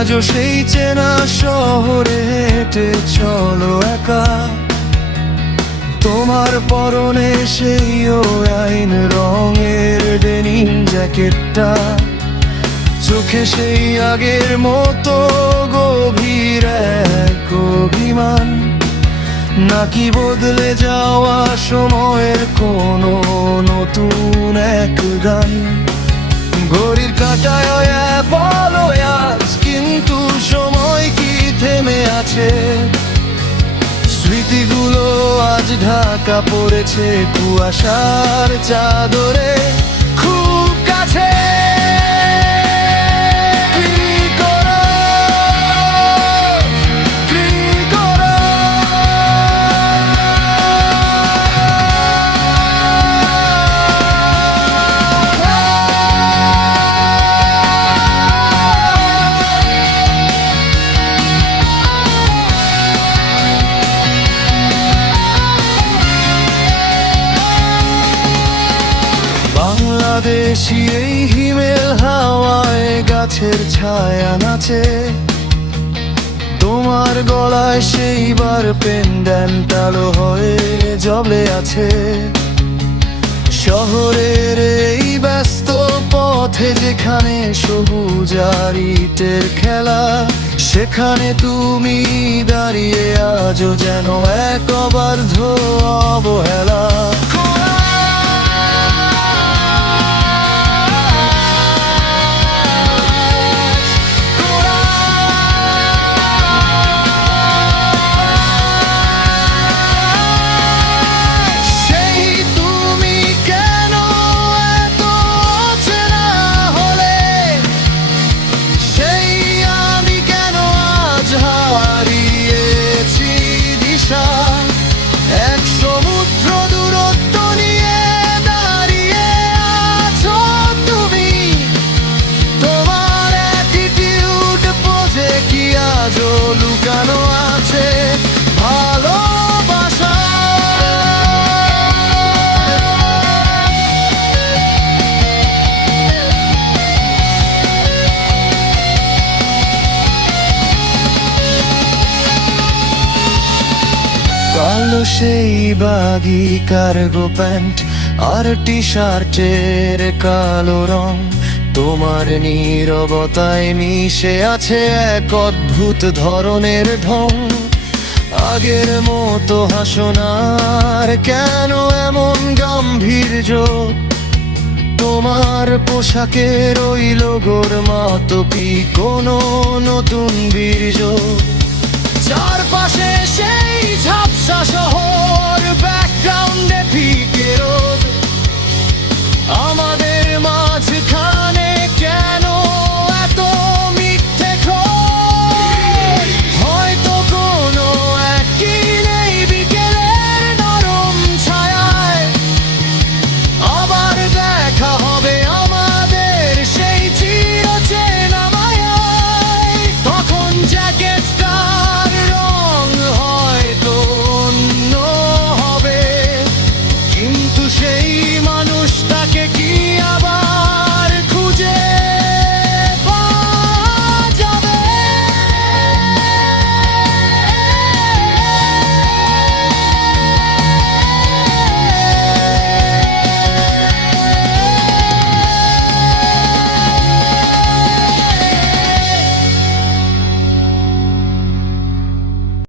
আজও সেই চেনা শহরে হেঁটে চলো একা। তোমার পরনে সেই ও আইন রঙের ডেনিম জ্যাকেটটা। চোখে সেই আগের মতো গভীর এক অভিমান। নাকি বদলে যাওয়া সময়ের কোনো নতুন এক গান? ঘড়ির কাটায় বলো আছে স্মৃতিগুলো আজ ঢাকা পড়েছে কুয়াশার চাদরে। বাংলাদেশি এই হিমেল হাওয়ায় গাছের ছায়া নাচে। তোমার গলায় সেইবার পেন্ডেন্টালো হয়ে জলে আছে। শহরের এই ব্যস্ত পথে যেখানে সবুজ আর ইটের খেলা, সেখানে তুমি দাঁড়িয়ে আজও যেন এক অবার্ধ অবহেলা। কালো সেই বাগি কার্গো প্যান্ট আর টি শার্টের কালো রং। তোমার নীরবতায় মিশে আছে এক অদ্ভুত ধরনের ঢং। আগের মতো হাসনার কেন এমন গাম্ভীর্য? তোমার পোশাকের ওই লোগোর মাতপি কোনো নতুন বীর্য। চারপাশে সেই সেই মানুষটাকে কি আবার